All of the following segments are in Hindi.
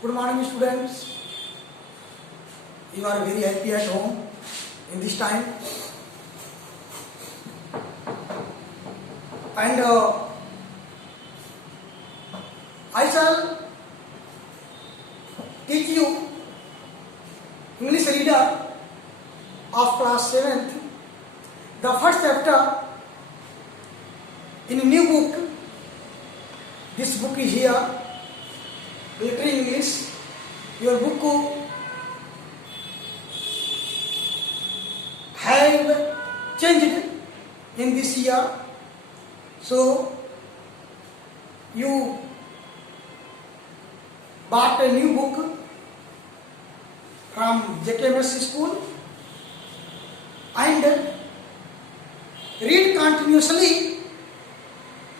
Good morning, students. You are very happy at home in this time, and I shall teach you English reader of class 7th, the first chapter in a new book. This book is here, Military English. Your book have changed in this year, so you bought a new book from JKMS school and read continuously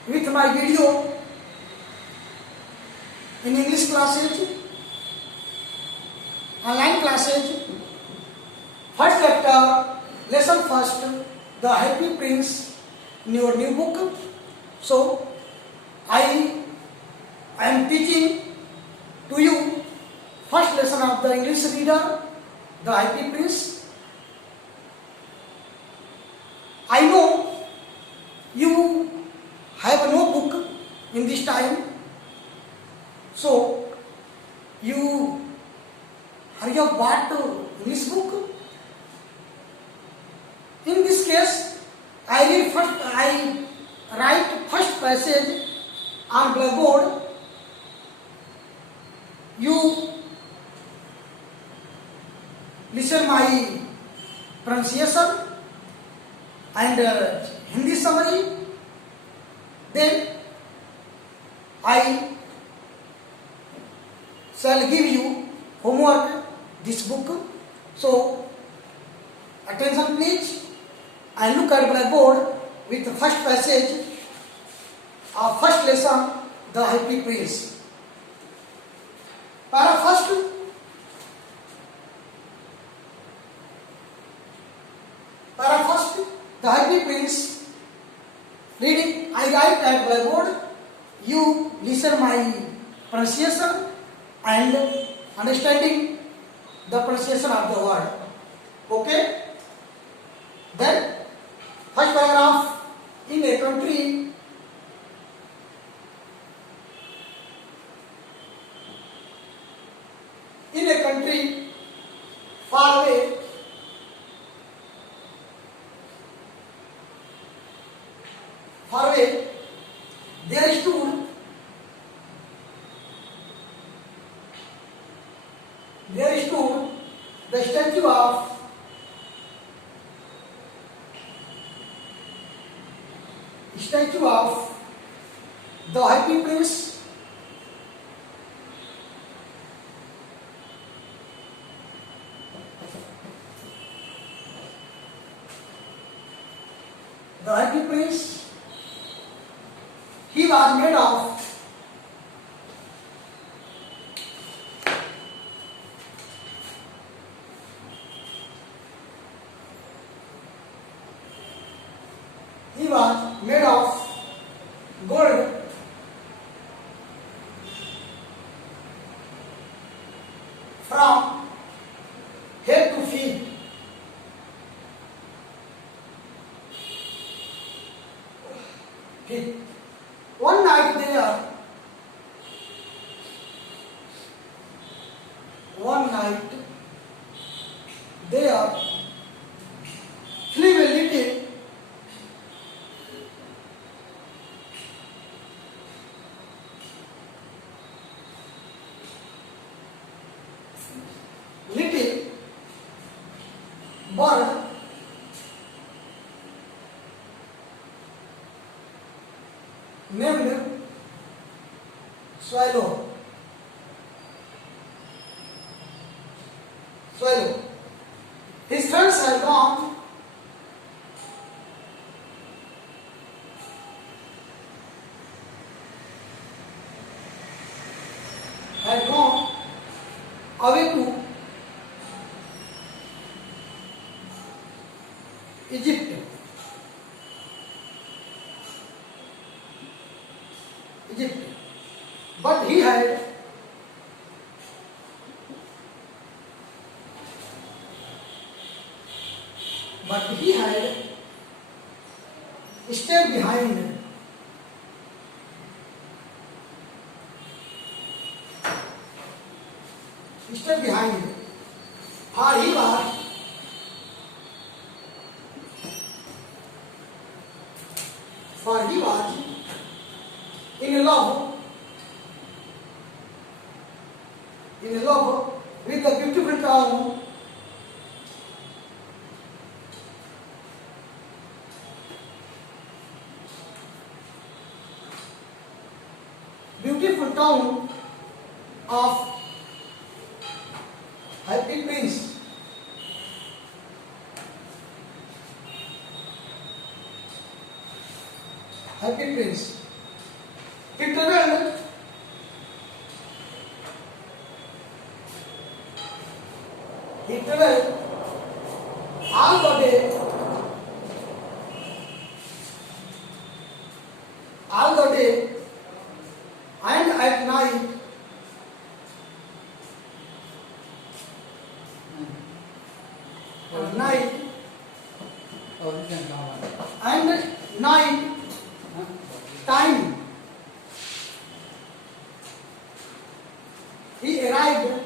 with my video in English classes, online classes. First chapter, lesson first, The Happy Prince, in your new book. So, I am teaching to you first lesson of the English reader, The Happy Prince. I know you have no book in this time, so you hurry up bought English book. In this case, I write first passage on blackboard. You listen my pronunciation and Hindi summary. Then I shall give you homework, this book. So, attention please, and look at blackboard with the first passage of first lesson, The Happy Prince. Para first, The Happy Prince. Reading, I write at blackboard. You listen my pronunciation and understanding the pronunciation of the word. Okay? Then, first paragraph, in a country far away, there stood the statue of the Happy Prince. The Happy Prince, he was made of gold, from head to feet. One night there flew a little bird named Swallow. His friends had gone away to Egypt. But he had but he had stayed behind. Stayed behind. For he was in love with the beautiful town of Happy Prince. Happy Prince. He traveled all the day, and at night time he arrived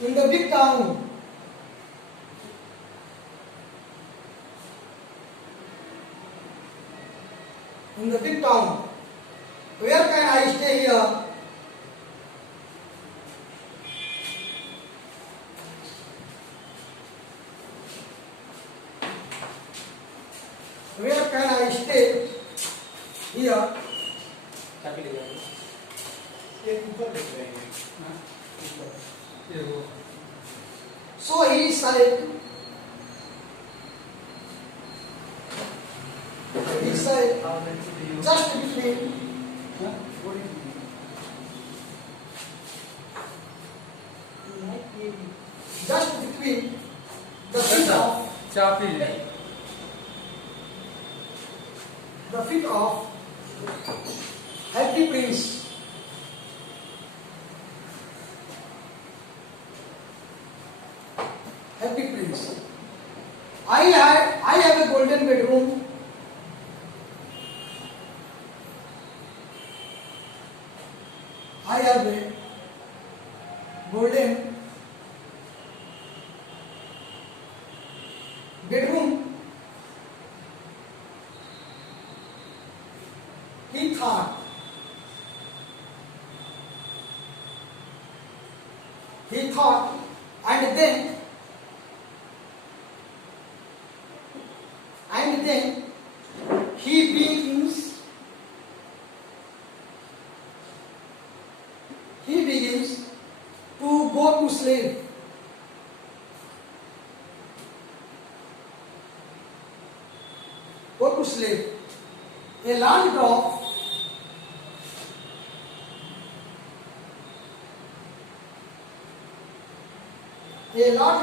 in the big town. Where can I stay here? Where can I stay here? So he said, just between the feet of Happy Prince. Happy Prince. I have a golden bedroom. I have a golden bedroom. He thought, and then he begins to go to sleep. A large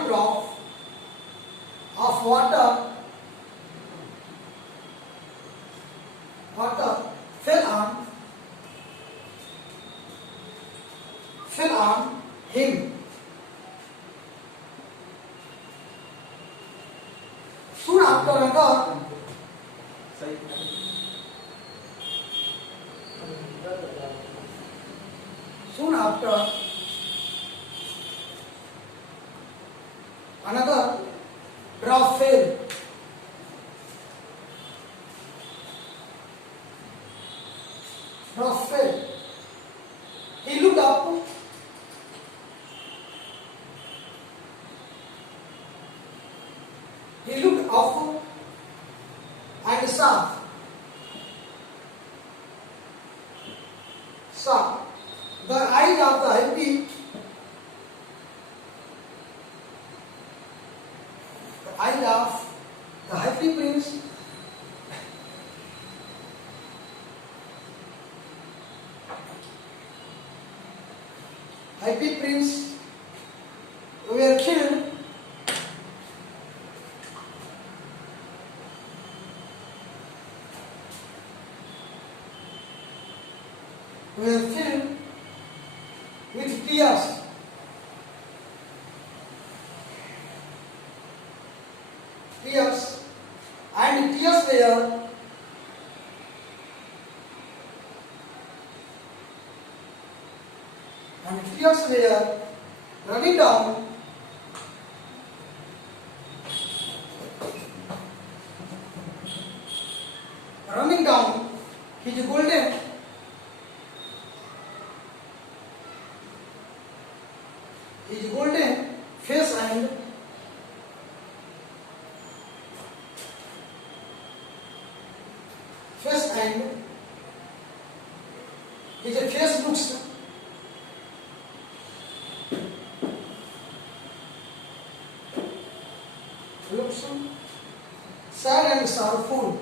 drop of water fell on him. Soon after another drop fell. He looked up. And saw the eyes of the Happy Prince. Happy Prince were killed. Were filled with tears. Tears. And tears were running down his golden face and his face looks sad and sorrowful.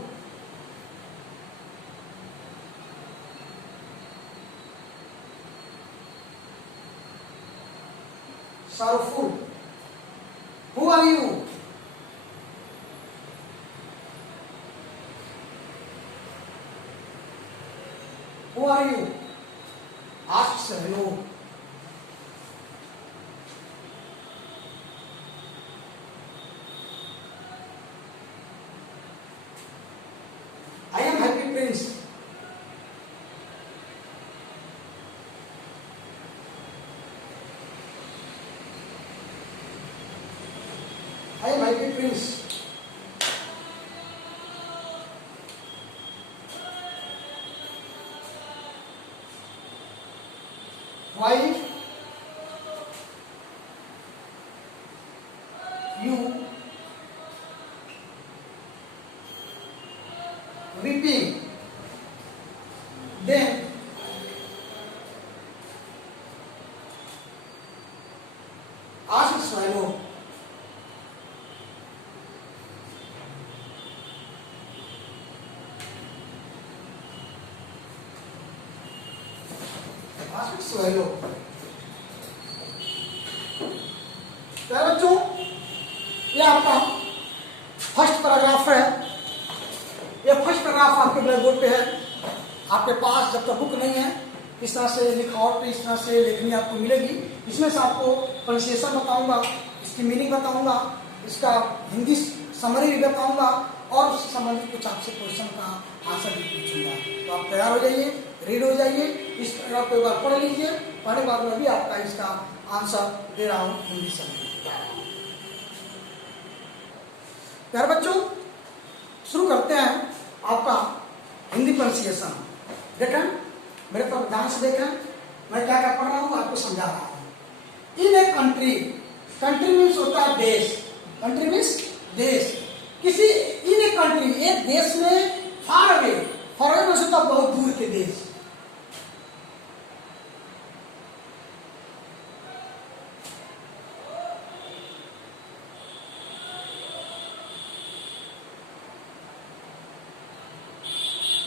Who are you? Who are you? Asks hello. I am Happy Prince. I am Happy Prince. Why you weeping? Then ask swallow. Ask swallow. बच्चों ये आपका फर्स्ट पैराग्राफ है। ये फर्स्ट पैराग्राफ आपके ब्लैक बोर्ड पे है। आपके पास जब तक बुक नहीं है इस तरह से लिखावट इस तरह से लेखनी आपको मिलेगी। इसमें से आपको प्रोनाउंसिएशन बताऊंगा, इसकी मीनिंग बताऊंगा, इसका हिंदी समरी भी बताऊंगा और उससे संबंधित कुछ आपसे क्वेश्चन का आंसर भी पूछूंगा। तो आप तैयार हो जाइए, रेडी हो जाइए। इस पैराग्राफ को एक बार पढ़ लीजिए। पढ़ने के बाद में भी आपका इसका आंसर दे रहा हूँ हिंदी समरी। प्यारे बच्चों शुरू करते हैं आपका हिंदी प्रोनाउंसिएशन। देखें मेरे पर ध्यान से देखें, मैं क्या क्या पढ़ रहा हूँ आपको समझा रहा हूँ। इन ए कंट्री, कंट्री मीन्स होता है देश, कंट्री मीन्स देश। किसी इन ए कंट्री एक देश में, far away, far away means होता है बहुत दूर के देश।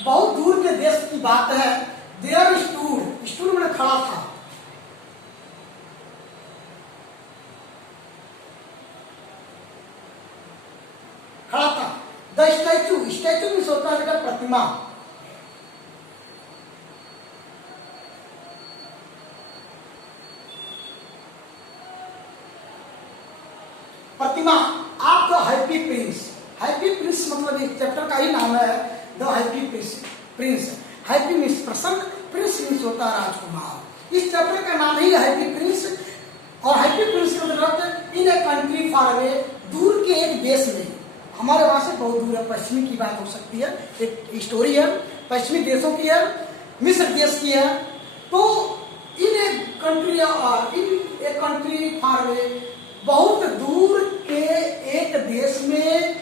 बहुत दूर के देश की बात है। देयर स्टूड, स्टूड मैंने खड़ा था। खड़ा था। द स्टैचू, स्टैचू मीन्स होता है बेटा प्रतिमा। प्रतिमा आप the happy Prince. Happy Prince मतलब इस चैप्टर का ही नाम है the happy Prince. Happy means प्रसन्न, प्रिंस मीन्स होता है राजकुमार। इस चैप्टर का नाम ही हैप्पी प्रिंस। और हैप्पी प्रिंस का मतलब इन ए कंट्री फार अवे, दूर के एक देश में। हमारे वहां से बहुत दूर है, पश्चिमी की बात हो सकती है, एक स्टोरी है, पश्चिमी देशों की है, मिस्र देश की है। तो इन ए कंट्री फार अवे, बहुत दूर के एक देश में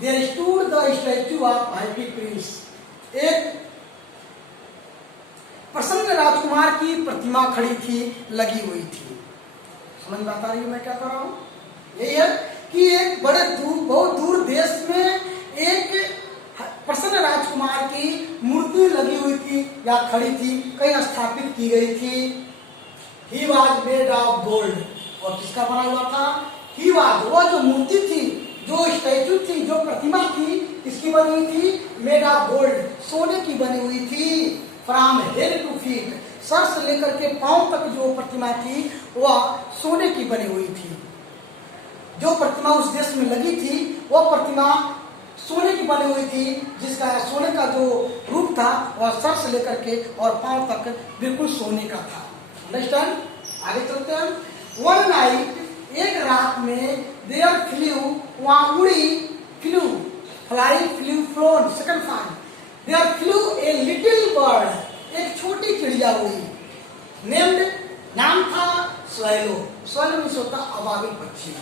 there stood the statue of happy prince. एक प्रसन्न राजकुमार की प्रतिमा खड़ी थी, लगी हुई थी। समझ में आता रही है मैं क्या कर रहा हूं? यही है कि एक बहुत दूर देश में एक प्रसन्न राजकुमार की मूर्ति लगी हुई थी या खड़ी थी, कहीं स्थापित की गई थी। He was made of gold. और किसका बना हुआ था? ही वॉज, वो जो मूर्ति थी, जो स्टैचू थी, जो प्रतिमा थी, किसकी बनी हुई थी? मेड ऑफ गोल्ड, सोने की बनी हुई थी। From head to feet, sir से लेकर के पांव तक जो प्रतिमा थी वह सोने की बनी हुई थी। जो प्रतिमा उस देश में लगी थी वह प्रतिमा सोने की बनी हुई थी, जिसका सोने का जो रूप था वह सर से लेकर के और पांव तक बिल्कुल सोने का था। अंडरस्टैंड? आगे चलते हैं। वन नाइट, एक रात में, देयर फ्लू, वहां उड़ी, flew, fly, flew, flown, second form, there flew a little bird, एक छोटी चिड़िया हुई, नेम्ड, नाम था स्वैलो। स्वैलो मीन्स होता अबाबिल पक्षी।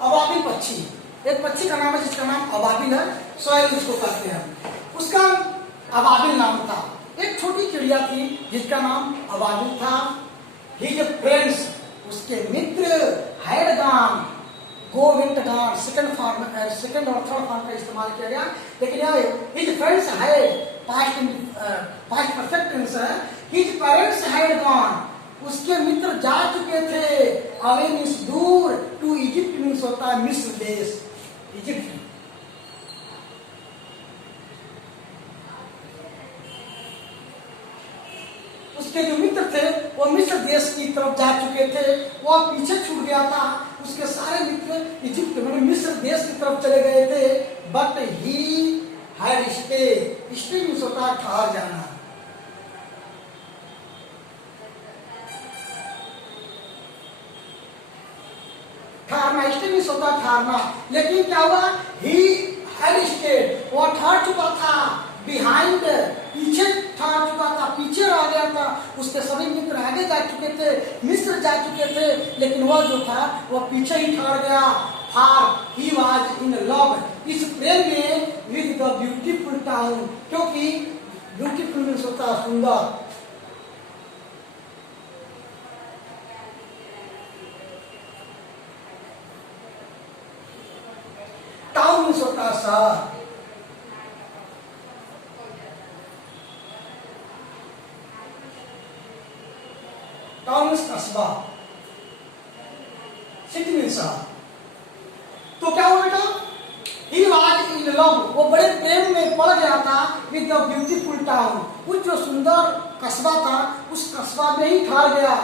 अबाबिल पक्षी, एक पक्षी का नाम है जिसका नाम अबाबिल है, स्वैलो उसको कहते हैं। उसका अबाबिल नाम था। एक छोटी चिड़िया थी जिसका नाम अबाबिल था। हिज फ्रेंड्स, उसके मित्र, had gone, go went gone, second form, second और थर्ड फॉर्म का इस्तेमाल किया गया, लेकिन यह हिज फ्रेंड्स है पास्ट परफेक्ट टेंस है। हिज पेरेंट्स हैड गॉन, उसके मित्र जा चुके थे, अवे मीन्स दूर, टू इजिप्ट मीन्स होता है मिस्र देश, इजिप्ट। उसके जो मित्र थे वो मिस्र देश की तरफ जा चुके थे, वह पीछे छूट गया था। उसके सारे मित्र इजिप्ट में मिस्र देश की तरफ चले गए थे। But he had stay, stay means होता है ठहर जाना। ठहरना, स्टे मीन्स होता है ठहरना। लेकिन क्या हुआ? ही हैड स्टेड, वह ठहर चुका था। बिहाइंड, पीछे ठहर चुका था, पीछे रह गया था। उसके सभी मित्र आगे जा चुके थे, मिस्र जा चुके थे, लेकिन वह जो था वह पीछे ही ठहर गया। For he was in love, इस प्रेम में, विद द ब्यूटीफुल टाउन, क्योंकि ब्यूटीफुल मीन्स होता है सुंदर। टाउन मीन्स होता है शहर। टाउन मीन्स कस्बा, सिटी मीन्स शहर। तो क्या हुआ बेटा? ही वाज इन लव, वो बड़े प्रेम में पड़ गया था विद द ब्यूटीफुल टाउन, उस जो सुंदर कस्बा था उस कस्बा में ही ठहर गया।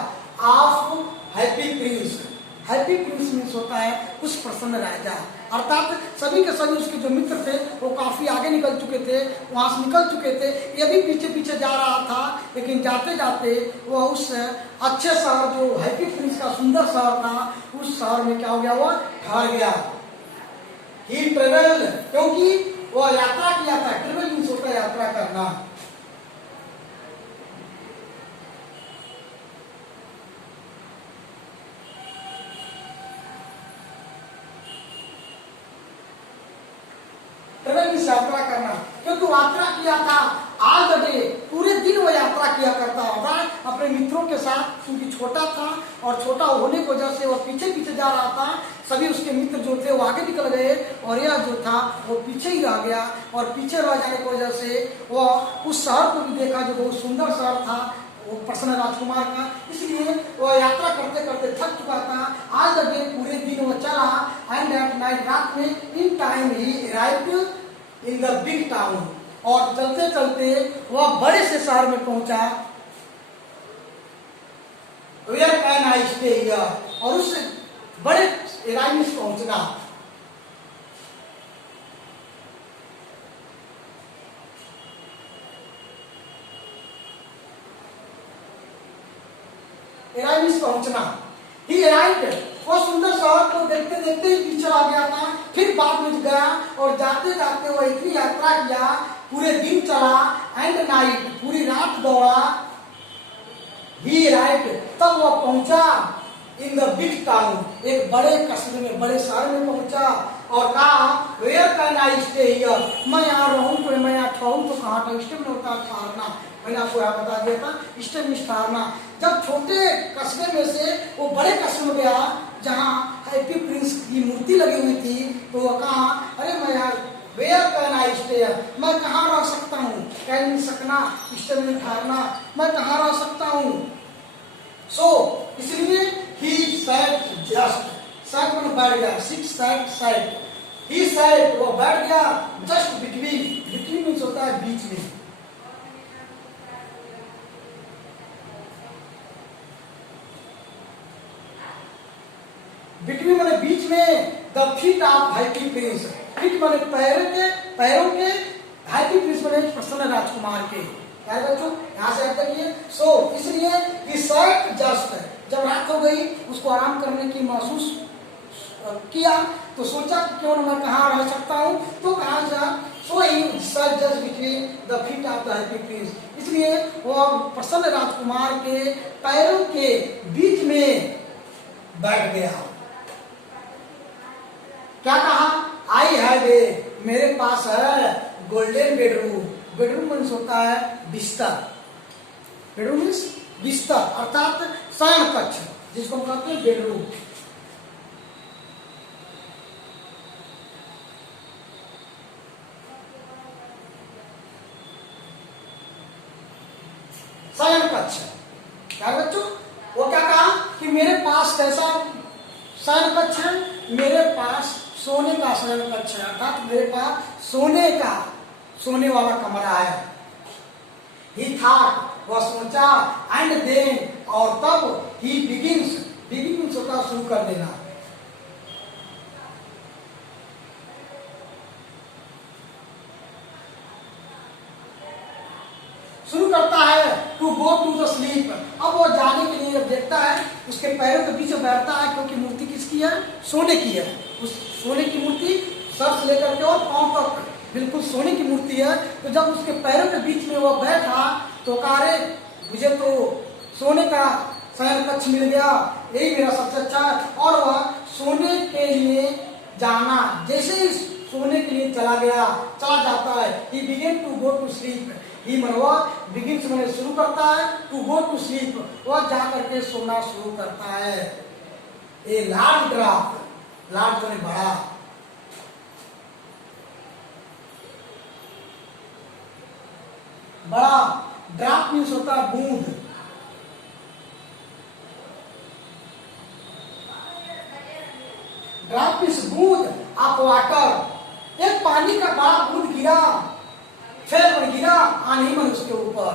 Of happy Prince, happy Prince means होता है उस प्रसन्न राजा। अर्थात सभी के सभी उसके जो मित्र थे वो काफी आगे निकल चुके थे, वहां से निकल चुके थे। ये भी पीछे पीछे जा रहा था, लेकिन जाते जाते वह उस अच्छे शहर जो हैप्पी प्रिंस का सुंदर शहर था, उस शहर में क्या हो गया? वह ठहर गया। ही ट्रेवल, क्योंकि वह यात्रा किया था। ट्रेवल मीन्स होता है यात्रा करना। यात्रा करना, क्योंकि यात्रा किया था ऑल द डे, पूरे दिन वो यात्रा किया करता होगा अपने मित्रों के साथ। क्योंकि छोटा था और छोटा होने की वजह से वो पीछे पीछे जा रहा था। सभी उसके मित्र जो थे वो आगे निकल गए और यह जो था वो पीछे ही रह गया। और पीछे रह जाने की वजह से वो उस शहर को भी देखा जो बहुत सुंदर शहर था, वो प्रसन्न राजकुमार का। इसलिए वो यात्रा करते करते थक चुका था। आज द डे, पूरे दिन वो चला। एंड एट नाइट, रात में, in time he arrived in the big town, और चलते चलते वह बड़े से शहर में पहुंचा। Where can I stay here, और उस बड़े इलाके में पहुंचना। इराइमिस पहुंचना। ही अराइव्ड, वो सुंदर शहर को देखते देखते ही पीछे आ गया था। फिर बाद में गया और जाते जाते वो इतनी यात्रा किया, पूरे दिन चला। एंड नाइट, पूरी रात दौड़ा। ही अराइव्ड, तब वो पहुंचा इन द बिग टाउन, एक बड़े कस्बे में, बड़े शहर में पहुंचा। और कहा where can I stay here, मैं यहाँ रहूं तो मैं यहाँ ठहरूं तो कहाँ का? स्टे में होता है ठहरना। मैंने आपको यहाँ बता दिया था, स्टे में ठहरना। जब छोटे कस्बे में से वो बड़े कस्बे में गया जहाँ हैप्पी प्रिंस की मूर्ति लगी हुई थी, तो वो कहा अरे मैं यार वेयर कैन आई स्टे, मैं कहाँ रह सकता हूँ? कैन मीन सकना, स्टे में ठहरना, मैं कहाँ रह सकता हूँ? सो इसलिए ही सैड जस्ट, सैड बैठ गया, sit sat sat, he sat वो बैठ गया, जस्ट बिटवीन, बिटवीन मीन्स होता है बीच में, बिटवीन माने बीच में, the feet of happy Prince, feet माने पैरों के हैप्पी प्रिंस माने प्रसन्न राजकुमार के, क्या बच्चों यहाँ से याद करिए। सो इसलिए कि शर्ट जस्ट, जब रात हो गई उसको आराम करने की महसूस किया तो सोचा कि क्यों मैं कहाँ रह सकता हूँ, तो कहाँ जा, so he shirt just between the feet of the happy prince, इसलिए वो प्रसन्न राजकुमार के पैरों के बीच में बैठ गया। क्या कहा, आई हैव ए, मेरे पास है गोल्डन बेडरूम, बेडरूम मीन्स होता है बिस्तर, बेडरूम मीन्स बिस्तर अर्थात शयन कक्ष, जिसको हम कहते हैं बेडरूम। शयन कक्ष, क्या बच्चों, वो क्या कहा कि मेरे पास कैसा शयन कक्ष है, मेरे पास सोने का शयन कक्ष है, अर्थात मेरे पास सोने वाला कमरा है। ही थॉट, वह सोचा, एंड देन और तब, ही बिगिंस होता शुरू कर देना, शुरू करता है to go to the sleep. अब वो जाने के लिए जब देखता है उसके पैरों के बीच में बैठता है, क्योंकि मूर्ति किसकी है, सोने की है, उस सोने की मूर्ति सर से लेकर के और पांव तक बिल्कुल सोने की मूर्ति है। तो जब उसके पैरों के बीच में वो बैठा तो कहा, रे मुझे तो सोने का शयन कक्ष मिल गया, यही मेरा सबसे अच्छा है। और वह सोने के लिए जाना, जैसे ही सोने के लिए चला जाता है, he began to go to sleep, ही मनवा बिगिंस मैंने शुरू करता है, टू गो टू स्लीप, वह जा करके सोना शुरू करता है। ए लार्ज ड्राफ्ट, लार्ज मैंने बड़ा, बड़ा ड्राफ्ट मीन्स होता है बूंद, ड्राफ्ट मीन्स बूंद ऑफ वाटर, एक पानी का बड़ा बूंद गिरा, फिर गिरा आंधी में उसके ऊपर,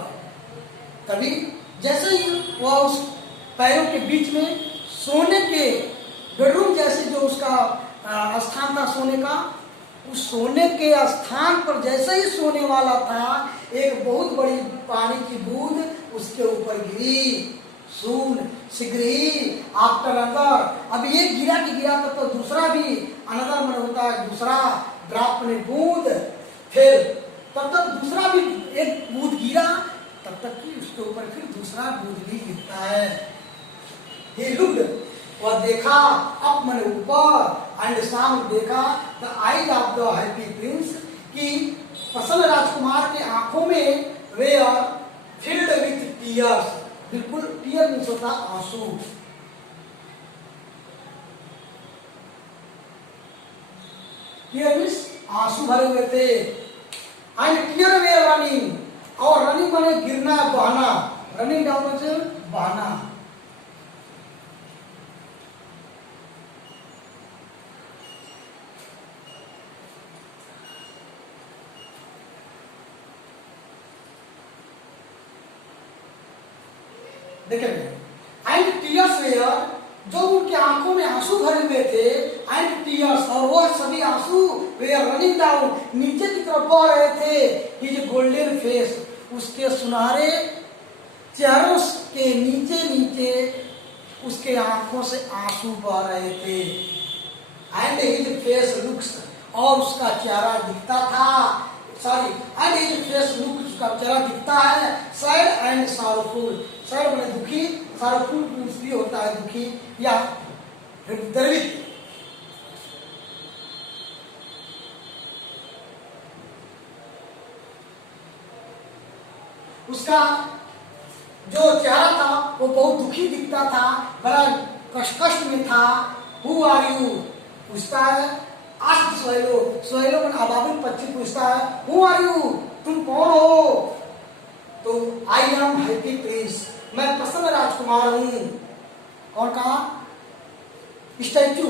तभी जैसे ही वह उस पैरों के बीच में सोने के बेडरूम जैसे जो उसका स्थान था सोने का, उस सोने के स्थान पर जैसे ही सोने वाला था, एक बहुत बड़ी पानी की बूंद उसके ऊपर गिरी। सून शीघ्र ही आफ्टर अनदर, अब ये गिरा कि गिरा तो दूसरा भी, अनदर में होता है दूसरा, ड्रॉप में बूंद, फिर तब तक दूसरा भी एक बूंद गिरा, तब तक कि उसके ऊपर फिर दूसरा बूंद भी गिरता है। He looked, वह देखा, अप मैंने ऊपर, एंड सामने देखा, the eyes of the happy Prince, कि प्रसन्न राजकुमार के आंखों में वे आर फिल्ड विथ टीयर्स, बिल्कुल टीयर मीन्स होता आंसू, टीयर मीन्स आंसू भरे हुए थे। एंड टीयर वे रनिंग, और रनिंग माने गिरना, बहना, रनिंग डाउन से बहना, देखेंगे। एंड टीयर्स वेयर, जो उनकी आंखों में आंसू भरे हुए थे, एंड टीयर्स, और वह सभी आंसू वेयर रनिंग डाउन, नीचे की तरफ बह रहे थे। हिज गोल्डन फेस, उसके सुनहरे चेहरों के नीचे नीचे उसके आंखों से आंसू बह रहे थे। एंड हिज फेस लुक्स, और उसका चेहरा दिखता था, sorry, and his face look, उसका चेहरा दिखता है सैड एंड सॉरोफुल, सैड मैंने दुखी, सॉरोफुल भी होता है दुखी या द्रवित। उसका जो चेहरा था वो बहुत दुखी दिखता था, बड़ा कष्ट में था। हु आर यू, पूछता है, आस्क सोहेलो, सोहेलो में अबाबिल पक्षी पूछता है, हु आर यू, तुम कौन हो? तो आई एम हैप्पी प्रिंस, मैं प्रसन्न राजकुमार हूं। कौन कहा? स्टैचू,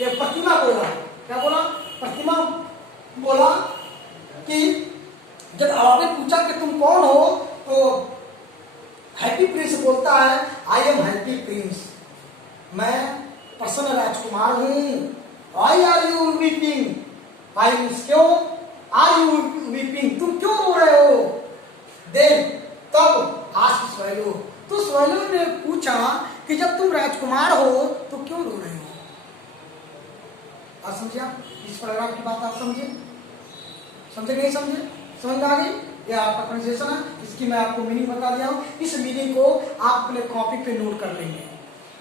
ये प्रतिमा बोला, क्या बोला? प्रतिमा बोला कि जब अबाबिल पूछा कि तुम कौन हो, तो हैप्पी प्रिंस बोलता है आई एम हैप्पी प्रिंस, मैं प्रसन्न राजकुमार हूं। Why are you weeping? Why means क्यों, आर यू वीपिंग तुम क्यों रो रहे हो? देन तब आस्क्ड स्वैलो, तो स्वैलो ने पूछा कि जब तुम राजकुमार हो तो क्यों रो रहे हो? आप समझे? आप इस पैराग्राफ की बात आप समझे? समझे नहीं समझे? समझ में आ गई? यह आपका प्रोनाउंसिएशन है, इसकी मैं आपको मीनिंग बता दिया हूं। इस मीनिंग को आप अपने कॉपी पे नोट कर लेंगे।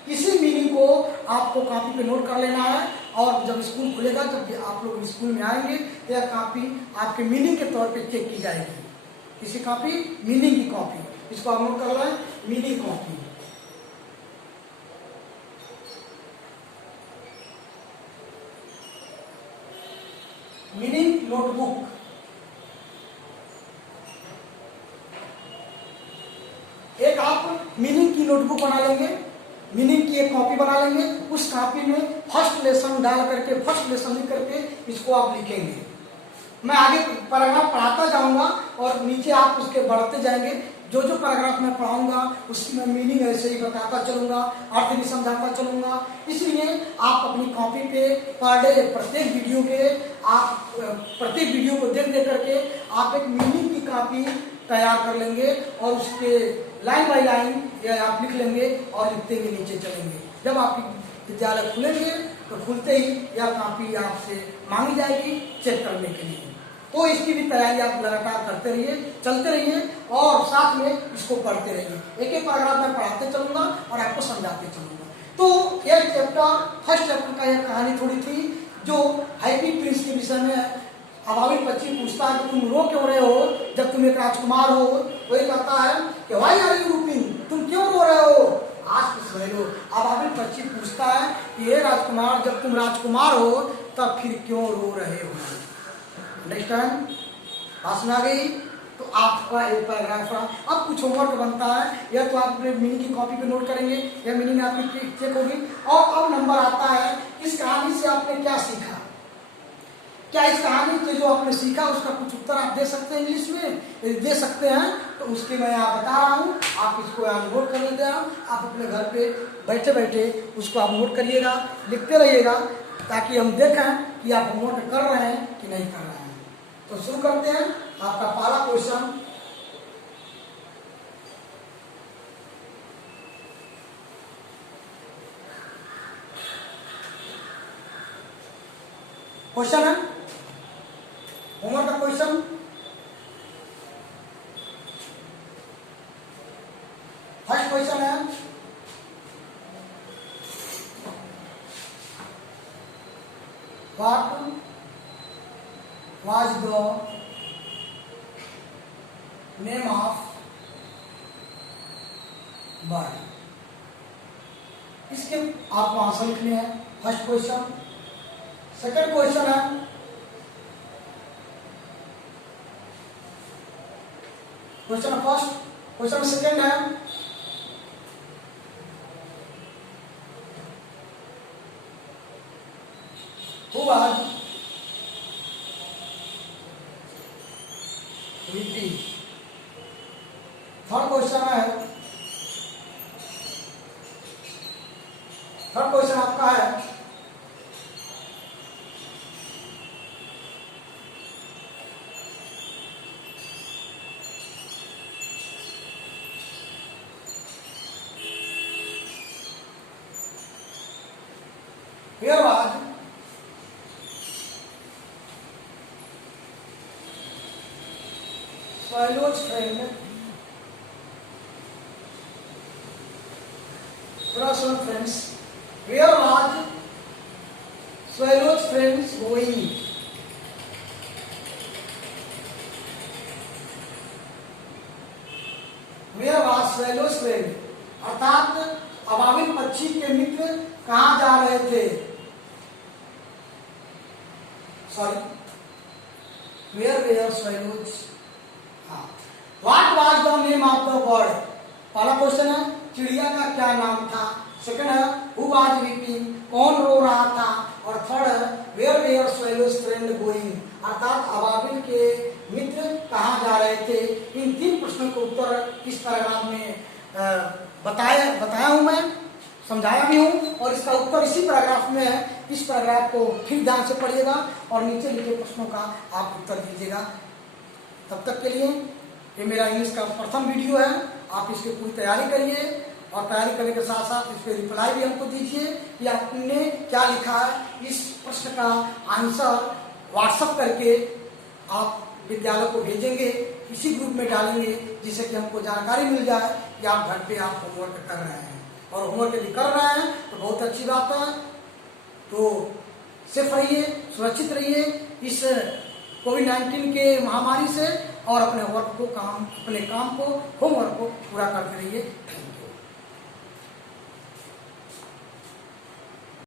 इसी मीनिंग को आपको कॉपी पे नोट कर लेना है, और जब स्कूल खुलेगा, जब आप लोग स्कूल में आएंगे, तो यह कॉपी आपके मीनिंग के तौर पे चेक की जाएगी। इसी कॉपी, मीनिंग की कॉपी, इसको आप नोट कर लें, मीनिंग कॉपी। मीनिंग नोटबुक, एक आप मीनिंग की नोटबुक बना लेंगे, मीनिंग की एक कॉपी बना लेंगे। उस कॉपी में फर्स्ट लेसन डाल करके, फर्स्ट लेसन लिख करके इसको आप लिखेंगे। मैं आगे पैराग्राफ पढ़ाता जाऊंगा और नीचे आप उसके बढ़ते जाएंगे। जो जो पैराग्राफ मैं पढ़ाऊंगा उसकी मैं मीनिंग ऐसे ही बताता चलूंगा, अर्थ भी समझाता चलूंगा। इसलिए आप अपनी कॉपी पे पर डे प्रत्येक वीडियो के आप प्रत्येक वीडियो को देख देख करके आप एक मीनिंग की कॉपी तैयार कर लेंगे, और उसके लाइन बाय लाइन यह आप लिख लेंगे और लिखते हुए नीचे चलेंगे। जब आपके विद्यालय खुलेंगे तो खुलते ही यह कॉपी आपसे मांगी जाएगी चेक करने के लिए। तो इसकी भी तैयारी आप लगातार करते रहिए, चलते रहिए, और साथ में इसको पढ़ते रहिए। एक एक पैराग्राफ मैं पढ़ाते चलूंगा और आपको समझाते चलूंगा। तो यह चैप्टर, फर्स्ट चैप्टर का यह कहानी थोड़ी थी जो हैप्पी प्रिंस के विषय में है। अबाबिल पक्षी पूछता है कि तुम रो क्यों रहे हो जब तुम एक राजकुमार हो? वही कहता है कि वाई आर यू वीपिंग, तुम क्यों रो रहे हो? आस्क्ड स्वैलो, अबाबिल पक्षी पूछता है कि हे राजकुमार, जब तुम राजकुमार हो तब फिर क्यों रो रहे हो? अंडरस्टैंड? बात सुना गई? तो आपका एक पैराग्राफ अब कुछ होमवर्क बनता है, या तो आप अपने मीनिंग की कॉपी पे नोट करेंगे, या मीनिंग आपकी चेक होगी। और अब नंबर आता है, इस कहानी से आपने क्या सीखा? क्या इस कहानी से जो आपने सीखा उसका कुछ उत्तर आप दे सकते हैं इंग्लिश में? यदि दे सकते हैं तो उसके मैं आप बता रहा हूँ, आप इसको यहाँ नोट कर लेते हैं। आप अपने घर पे बैठे बैठे उसको आप नोट करिएगा, लिखते रहिएगा, ताकि हम देखें कि आप होमवर्क कर रहे हैं कि नहीं कर रहे हैं। तो शुरू करते हैं। आपका पहला क्वेश्चन, क्वेश्चन है होमवर्क का क्वेश्चन। फर्स्ट क्वेश्चन है, what was the name of bird? इसके आपको आंसर लिखने हैं। First question. सेकंड क्वेश्चन है, क्वेश्चन फर्स्ट, क्वेश्चन सेकंड है, who was weeping? Third question है, थर्ड क्वेश्चन आपका है, where was Swallow's friend friends? Where was Swallow's friends going? Where was Swallow's friend? अर्थात अबाबिल पक्षी के मित्र कहाँ जा रहे थे? Sorry, where where swallows? हाँ, what was the name of the bird? पहला क्वेश्चन है चिड़िया का क्या नाम था। सेकंड है हु वाज वीपिंग, कौन रो रहा था। और थर्ड है वेयर swallows friend going, अर्थात अबाबिल के मित्र कहाँ जा रहे थे। इन 3 प्रश्नों के उत्तर इस पैराग्राफ में बताया हूं, मैं समझाया भी हूं, और इसका उत्तर इसी पैराग्राफ में है। इस पैराग्राफ को ठीक ध्यान से पढ़िएगा और नीचे लिखे प्रश्नों का आप उत्तर दीजिएगा। तब तक के लिए ये मेरा इंग्लिश का प्रथम वीडियो है, आप इसकी पूरी तैयारी करिए और तैयारी करने के साथ साथ इस पर रिप्लाई भी हमको दीजिए कि आपने क्या लिखा है। इस प्रश्न का आंसर व्हाट्सएप करके आप विद्यालय को भेजेंगे, किसी ग्रुप में डालेंगे, जिससे कि हमको जानकारी मिल जाए कि आप घर पे आप होमवर्क कर रहे हैं, और होमवर्क यदि कर रहे हैं तो बहुत अच्छी बात है। तो सेफ रहिए, सुरक्षित रहिए इस कोविड-19 के महामारी से, और अपने काम को, होमवर्क को पूरा करते रहिए।